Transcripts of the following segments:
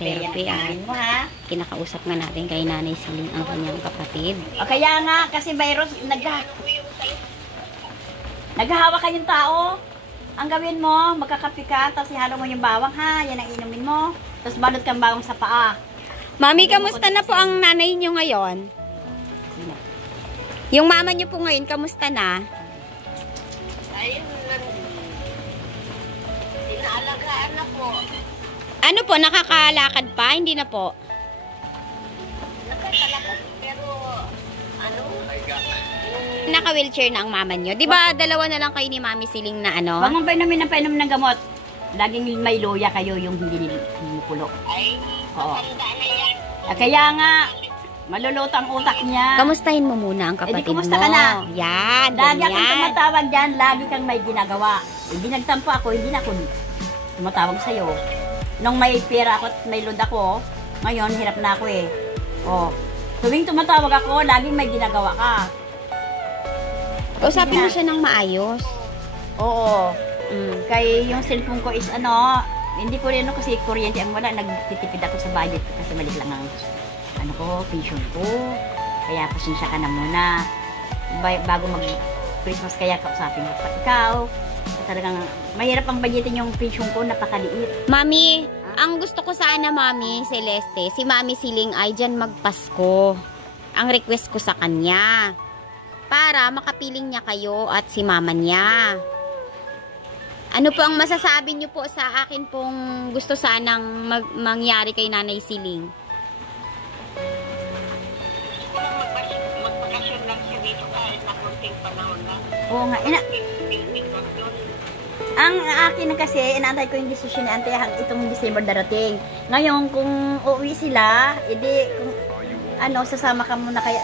Therapy kinakausap nga natin kay Nanay Siling ang kanyang kapatid. O kaya nga, kasi virus, naghahawa kayong tao. Ang gawin mo, magkakapi ka, tapos ihalo mo yung bawang ha, yan ang inumin mo. Tapos balot kang bawang sa paa. Mami, kamusta na po ang nanay nyo ngayon? Yung mama nyo po ngayon, kamusta na? Ayun, inaalagaan na po. Ano po, nakakalakad pa? Hindi na po? Nakakalakad, pero ano? Naka-wheelchair na ang mama nyo. Di ba dalawa na lang kayo ni Mami Siling na ano? Huwag mong painom ng gamot. Laging may luya kayo yung hindi nilupulo. Ay, matanda na yan. Kaya nga, maluluto ang utak niya. Kamustahin mo muna ang kapatid mo. Kumusta ka na? Yan, lagi ganyan. akong tumatawag dyan, lagi kang may ginagawa. Hindi nagtampo ako, hindi na ako tumatawag sa'yo. Nung may pera ako at may load ako, ngayon hirap na ako eh. Oh, tuwing tumatawag ako, laging may ginagawa ka. Kausapin mo siya ng maayos. Oo. Kay yung cellphone ko is ano, hindi ko rin kasi kuryente ang wala. Nagtitipid ako sa budget kasi maliit lang ang ano ko, pension ko. Kaya pasensya ka na muna. Bago mag-Christmas kaya kausapin mo pa ikaw. Talagang mahirap ang budgetin yung pension ko, napakaliit. Mami, ang gusto ko sana, Mami Celeste, si Mami Siling ay dyan magpasko. Ang request ko sa kanya. Para makapiling niya kayo at si mama niya. Ano po ang masasabi niyo po sa akin pong gusto sanang mangyari kay Nanay Siling? Magbakasyon lang siya dito kahit na konting panahon lang. Oo nga. Ang akin na kasi, inaantay ko yung desisyon ni Ante itong December darating. Ngayon, kung uuwi sila, edi, kung ano, sasama ka muna kaya,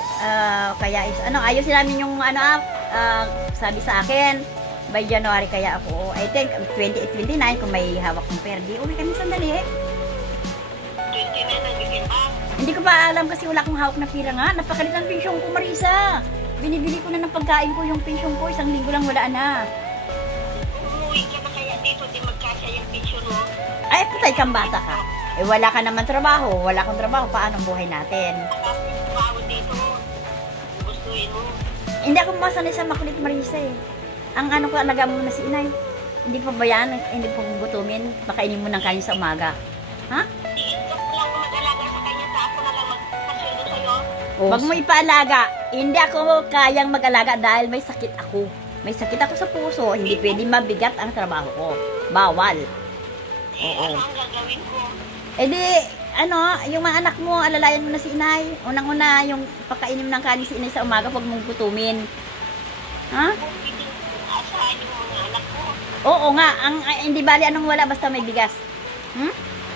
ayusin namin yung, sabi sa akin, by January kaya ako, I think, 28-29, kung may hawak kong pera, di uwi kami sandali. 29 na bigyan ba? Hindi ko pa alam kasi wala akong hawak na pera nga. Napakalit ang pension ko, Marisa. Binibili ko na ng pagkain ko yung pension ko, 1 linggo lang wala na. Umuwi ka na kaya dito, di magkasya yung pension mo? Ay, patay kang bata ka. Eh, wala ka naman trabaho. Wala akong trabaho. Paano ang buhay natin? Trabaho dito. Gustuin mo. Hindi ako masanay sa makulit, Marisa eh. Ang ano ko, alaga mo na si inay. Hindi pa ba yan? Hindi pa gutumin. Pakainin mo ng kanin sa umaga. Ha? Diin ka lang mag-alaga sa kanya, sa ako na lang magpasweldo sa'yo. Huwag mo ipaalaga. Hindi ako kayang mag-alaga dahil may sakit ako. May sakit ako sa puso. Hindi pwede mabigat ang trabaho ko. Bawal. Oo. Ano ang gagawin ko? Eh di, yung mga anak mo, alalayan mo na si inay. Unang-una, yung pagkainim ng kanin si inay sa umaga, huwag mong gutumin. Ha? Kung pwedeng asahan yung mga anak ko. Oo nga, hindi bali anong wala, basta may bigas.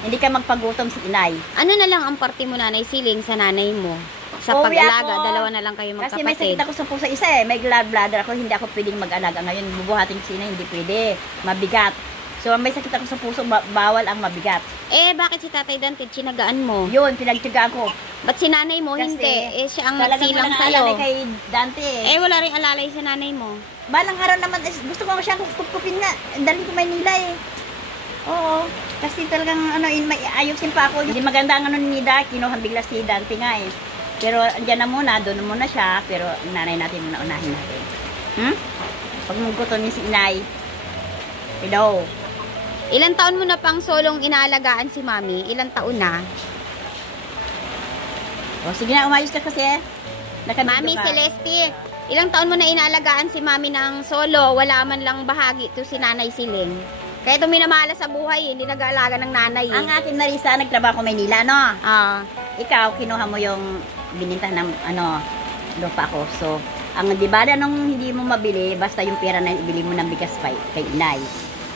Hindi ka magpagutom si inay. Ano na lang ang parte mo, Nanay Siling, sa nanay mo? Sa Uuwi pag-alaga, ako. dalawa na lang kayo Kasi may sakit magkapatid. ako sa puso isa eh. May gallbladder ako, hindi ako pwedeng mag-alaga. Ngayon, bubuhatin ko si inay, hindi pwede. Mabigat. So, may sakit ako sa puso, bawal ang mabigat. Eh, bakit si Tatay Dante tsinagaan mo? Yun, pinagtyagaan ko. Ba't si nanay mo Kasi, hindi? Eh, siya ang Talagang nagsilang walang sa'yo. alalay kay Dante eh. Eh, wala rin alalay sa nanay mo. Balang araw naman, gusto ko siyang kupkupin nga. Dalhin ko Maynila eh. Oo. Kasi talagang, may ayusin pa ako. Hindi maganda ang ni Nida, kinuhang bigla si Dante nga eh. Pero, andyan na muna, doon muna siya. Pero, nanay natin muna, unahin natin. Pag mungkutonin si inay. Hello. Ilang taon mo na pang solong inaalagaan si Mami? Ilang taon na? O, sige na, umayos ka kasi. Mami Celeste, ilang taon mo na inaalagaan si Mami ng solo? Wala man lang bahagi to si Nanay Siling. Kaya ito minamala sa buhay, hindi nag-aalaga ng nanay. Ang akin Marisa, nagtrabaho ko Maynila, no? Ikaw, kinuha mo yung bininta ng, lupa ko. So, ang di ba nung hindi mo mabili, basta yung pera na ibili mo ng bigas kay inay.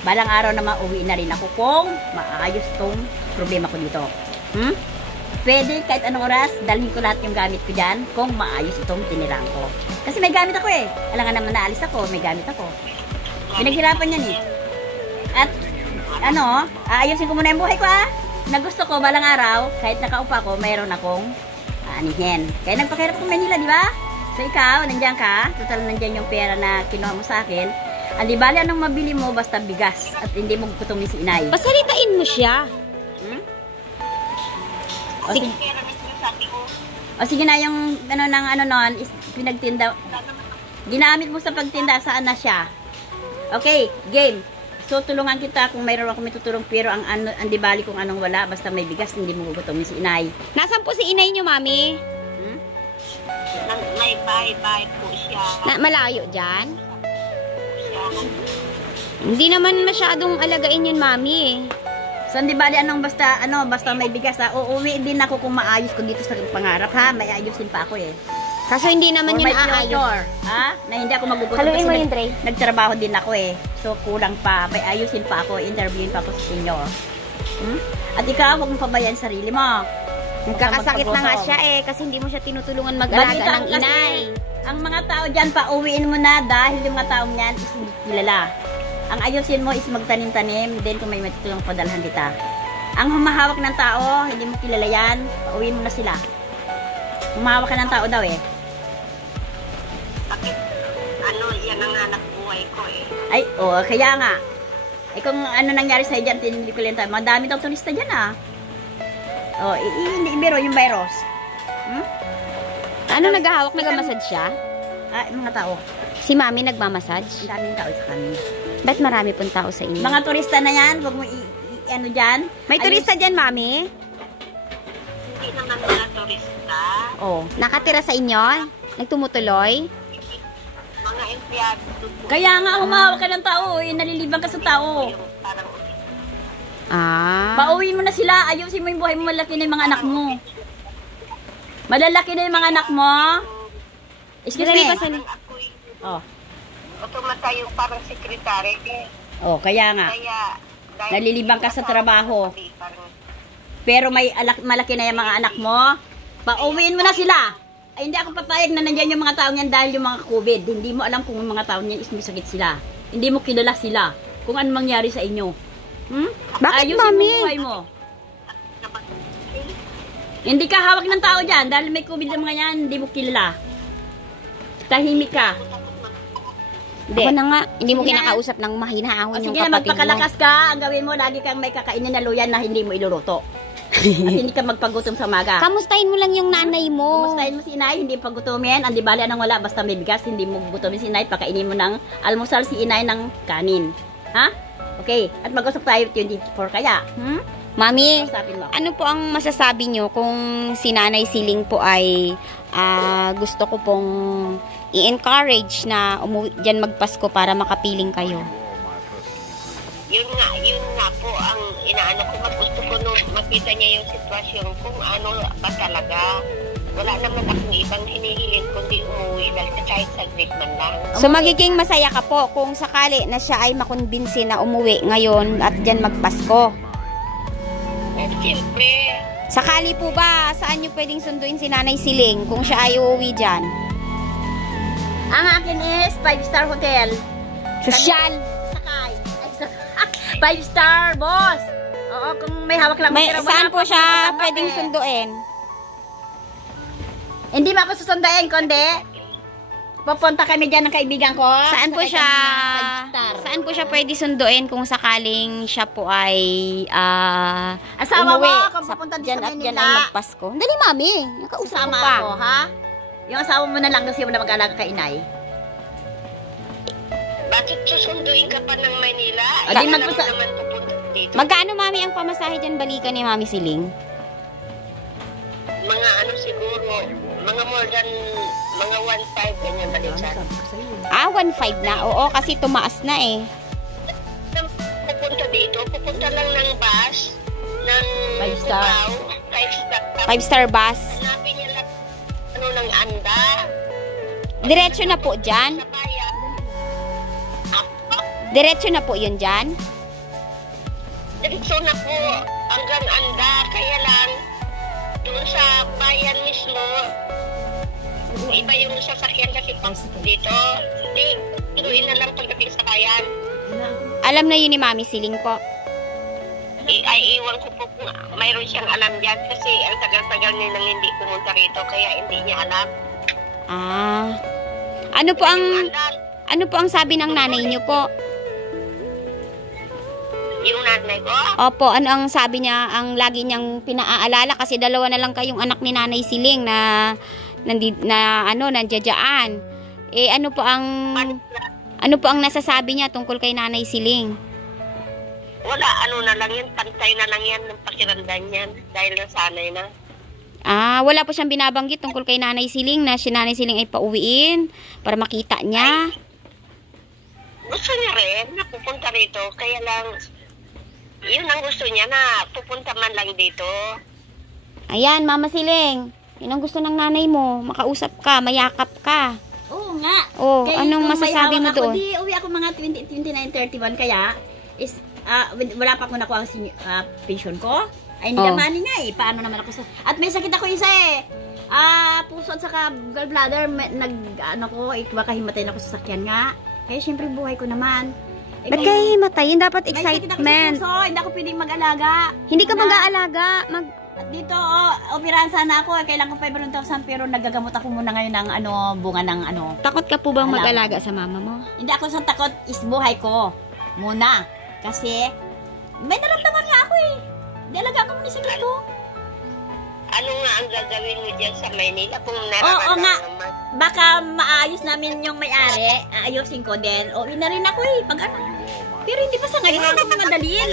Balang araw na mauwi na rin ako kung maayos tong problema ko dito. Pwede kahit anong oras, dalhin ko lahat yung gamit ko dyan kung maayos itong tinirang ko. Kasi may gamit ako eh. Alam nga naman naalis ako, may gamit ako. Pinaghirapan yan eh. At aayusin ko muna yung buhay ko na gusto ko balang araw, kahit nakaupa ko, mayroon akong anihin. Kaya nagpakahirap ko Manila, di ba? So ikaw, nandiyan ka, total nandiyan yung pera na kinuha mo sa akin. Andi bali anong mabili mo basta bigas at hindi mo gutumin si inay. Pasalitain mo siya. Sige. Pera na sinasabi ko. O sige na, yung ano ng ano nun, is pinagtinda. Ginamit mo sa pagtinda, saan na siya? Okay, game. So, tulungan kita kung mayroon ako may tutulong, pero ang di bali kung anong wala, basta may bigas, hindi mo gugutomin si inay. Nasaan po si inay nyo, mami? May bahay-bahay po siya. Malayo dyan? Siya. Hindi naman masyadong alagain yun, mami. So, di bali basta may bigas ha. Uuwi din ako kung maayos ko dito sa pangarap ha. May ayusin pa ako eh. Kaso hindi naman Or yun may aayos. tutor, ha? Na hindi ako magugutom Haluin mo kasi yung tray. nagtrabaho din ako eh. So, kulang pa. May ayusin pa ako. Interviewin pa ako sa senior. At ikaw, huwag mong pabayaan sarili mo. Nagkakasakit na nga siya eh, kasi hindi mo siya tinutulungan mag-alaga Balita ng ko kasi, inay. ang mga tao dyan, pauwiin mo na dahil yung mga taong yan is hindi kilala. Ang ayusin mo is magtanim-tanim, then kung may matutulong padalhan kita. Ang humahawak ng tao, hindi mo kilala yan, pauwiin mo na sila. Humahawak ka ng tao daw eh. Bakit? Yan ang anak buhay ko eh. Ay, kaya nga. Eh kung ano nangyari sa'yo dyan, tinili ko lang tayo. Madami daw turista dyan ah. Hindi ibiro yung virus. Ano nagahawak, nagmamasage siya? Mga tao. Si mami nagmamassage? Ang daming tao sa kanya. Ba't marami pong tao sa inyo? Mga turista na yan, huwag mo ano dyan. May turista dyan, mami? Hindi naman mga turista. Nakatira sa inyo? Nagtumutuloy? Mga empleyado po. Kaya nga, humahawak ka ng tao. Nalilibang ka sa tao. Yung parang Pauwiin mo na sila. Ayusin mo yung buhay mo. Malaki na yung mga anak mo. Malalaki na yung mga anak mo. Excuse me. parang ako'y automata yung parang sekretary eh. Kaya nga. Kaya dahil Nalilibang ka sa trabaho. Parang Pero may malaki na yung mga anak mo. Pauwiin mo na sila. Ay, hindi ako papayag na nandyan yung mga tao niyan dahil yung mga COVID. Hindi mo alam kung yung mga tao niyan is may sakit sila. Hindi mo kilala sila. Kung ano mangyari sa inyo. Bakit, Ayusin mami? mo yung buhay mo. Hindi ka hawak ng tao dyan dahil may COVID ng mga yan, hindi mo kilala. Tahimik ka. Ako na nga, hindi mo Sige. kinakausap ng mahinahon yung Sige na, kapatid mo. magpakalakas ka. Ang gawin mo, lagi kang may kakainin na luyan na hindi mo iluluto. At hindi ka magpagutom sa umaga. Kamustahin mo lang yung nanay mo. Kumustahin mo si inay, hindi pagutumin. Ang di bali anong wala, basta may bigas, hindi mo gugutumin si inay. Pakainin mo ng almusal si inay ng kanin. Ha? Okay. At mag-usap tayo 24 kaya. Mami, Usapin mo. ano po ang masasabi nyo kung si Nanay Siling po ay gusto ko pong i-encourage na umuwi dyan magpasko para makapiling kayo? yun nga po ang inaano ko. Gusto ko nung makita niya yung sitwasyon kung ano ba talaga. Wala naman akong ibang hinihiling kundi umuwi lang kahit saglit man lang. So magiging masaya ka po kung sakali na siya ay makumbinsi na umuwi ngayon at dyan magpasko. At siyempre, Sakali po ba, saan nyo pwedeng sunduin si Nanay Siling kung siya ay uuwi dyan? Ang akin is 5-star hotel. Sosyal! Sakay. 5-star, boss. Oo, kung may hawak lang. pero wala Saan po pa siya akong pwedeng eh. sunduin? Hindi mo ako susundain, kundi pupunta kami dyan ng kaibigan ko. Saan po Sakay siya? kami ng 5-star. Saan po siya pwede sunduin kung sakaling siya po ay Asawa mo, umuwi kung pupunta dyan sa at dyan Manila. ay magpasko. Dali, mami. Nakausap Sama ko pa. ako, ha? Yung asawa mo na lang kasi mo na mag-alaga kay inay. bakit susunduin ka pa ng Manila? Di Alam mo magpasa- naman pupunta dito. Magkano, mami, ang pamasahe dyan balikan ni Mami Siling? Mga ano siguro, mga more than, mga 1.5 ganyan balikan. 1.5 na. Oo, kasi tumaas na eh. Pupunta dito, pupunta lang ng bus, ng 5-star. Cubao, 5-star. 5-star bus. Hanapin niya lang, ano, ng Anda, Diretso na po dyan. sa bayan. Diretso na po yun dyan. Diretso na po hanggang Anda, kaya lang, doon sa bayan mismo, iba yung sasakyan kasi pang dito. Hindi, turuin na lang pagdating sa bayan. Alam na yun ni Mami Siling po. Ay, iwan ko po kung mayroon siyang alam dyan kasi ang tagal-tagal niya nang hindi pumunta rito kaya hindi niya alam. Ano po ang sabi ng nanay niyo po? Yung nanay ko? Opo, ano ang sabi niya, ang lagi niyang pinaaalala kasi dalawa na lang kayong anak ni Nanay Siling na nandiyan. Eh ano po ang nasasabi niya tungkol kay Nanay Siling? Wala, ano na lang yan, pantay na lang yan ng pakiramdam yan dahil nasanay na. Wala po siyang binabanggit tungkol kay Nanay Siling na si Nanay Siling ay pauwiin para makita niya. Gusto niya rin na pupunta rito, kaya lang yun ang gusto niya na pupunta man lang dito. Ayan, Mama Siling. Yun ang gusto ng nanay mo. Makausap ka, mayakap ka. Oo nga. Oh, Kaya anong kung may masasabi mo hawak ako, doon? Di, uwi ako mga 29, 31 kaya is wala pa ako nakuha ang pension ko. Ay, hindi naman nga eh. Paano naman ako sa... At may sakit ako isa eh. Puso at saka gallbladder. Baka himatay na ako sa sakyan nga. Kaya syempre buhay ko naman. Ba't kayo himatayin? Dapat May sakit ako sa excitement. puso. Hindi ako pwedeng mag-alaga. Hindi ka mag-aalaga. At dito, operahan sana ako. Kailangan ko 500,000 pero nagagamot ako muna ngayon ng bunga ng Takot ka po bang mag-alaga sa mama mo? Hindi ako sa takot is buhay ko. Muna. Kasi, may naramdaman nga ako eh. Di alaga ako muna sa sakit ko. Ano nga ang gagawin mo dyan sa Maynila kung Oo nararamdaman nga. naman? Baka maayos namin yung may-ari. Aayusin ko din. O, na rin ako eh. Pag ano. Pero hindi pa sa ngayon. Huwag kang magmadaliin.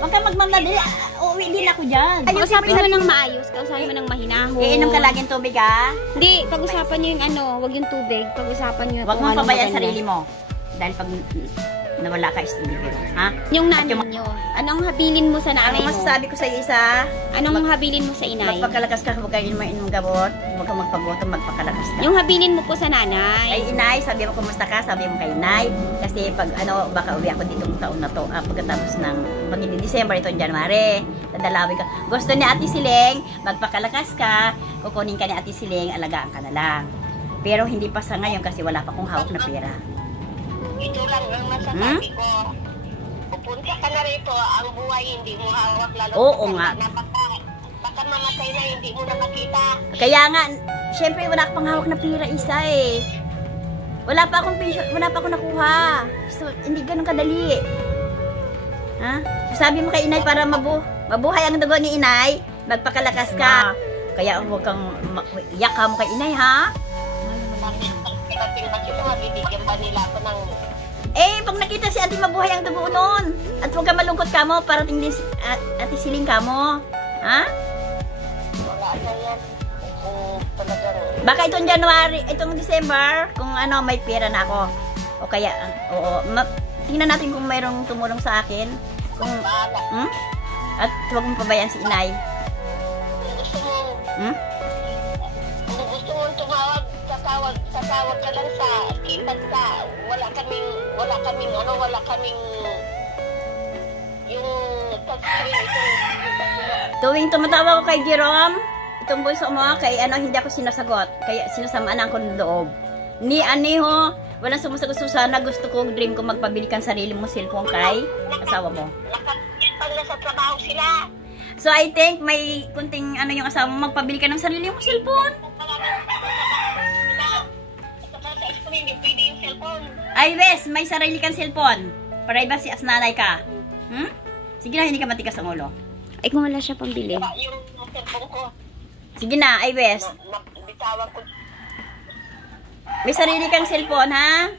Huwag kang magmadali. Uuwi din ako dyan. Kausapin mo ng maayos. Kausapin mo ng mahinaho. Iinom ka laging tubig ha. Hindi, pag-usapan nyo yung wag yung tubig. Pag-usapan nyo Huwag kung mong anong pabayaan maganda. sarili mo. Dahil pag nawala ka is tumigil. Ha? Yung nanay nyo. Anong habilin mo sa nanay Ano mo? masasabi ko sa isa? Anong habilin mo sa inay? Magpakalakas ka, huwag kayo inom gamot. Huwag kang magpagoto, magpakalakas ka. Yung habilin mo po sa nanay. Ay, inay, sabi mo kumusta ka, sabi mo kay inay. Kasi pag baka uwi ako ditong taon na to, pagkatapos ng, pag hindi December, ito January, dadalawin ka. Gusto ni Ate Siling, magpakalakas ka, kukunin ka ni Ate Siling, alagaan ka na lang. Pero hindi pa sa ngayon kasi wala pa akong hawak na pera. Ito lang ang masasabi ko. Pupunta ka na rito, ang buhay hindi mo hawak lalo. Oo nga. Baka mamatay na hindi mo na makita. Kaya nga, syempre wala akong hawak na pera isa eh. Wala pa akong pension, wala pa akong nakuha. So, hindi ganun kadali. Ha? Sabi mo kay inay para mabuhay ang dugo ni inay, magpakalakas ka. Kaya huwag kang iyak ka mo kay inay ha. Bakit ito, mabibigyan ba nila ako ng... Eh, pag nakita si ate mabuhay ang dugo noon. At huwag ka malungkot ka mo, parating din si Ate Siling ka mo. Ha? Wala na yan. Talagang... Baka itong January, itong December, kung may pera na ako. O kaya, tingnan natin kung mayroong tumulong sa akin. Kung, At huwag mong pabayaan si inay. Kung gusto mo... Kung gusto mo tumawag, tatawag ka lang sa keypad ka. Wala kaming yung touchscreen Tuwing tumatawag ko kay Jerome, itong bunso mo, kay hindi ako sinasagot. Kaya sinasamaan ako ng loob. Ni Aniho, walang sumasagot. Sana gusto ko, dream ko magpabili kang sarili mong cellphone kay asawa mo. pag nasa trabaho sila. So I think may kunting yung asawa mo, magpabili ka ng sarili mong cellphone. Sa screen, pwede yung cellphone. Ay Wes, may sarili kang cellphone. Privacy as nanay ka. Sige na, hindi ka matigas ang ulo. Ay, kung wala siya pambili. Yung cellphone ko, Sige na, ay Wes. bitawan ko. May sarili kang cellphone ha?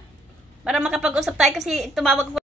Para makapag-usap tayo kasi tumawag ko.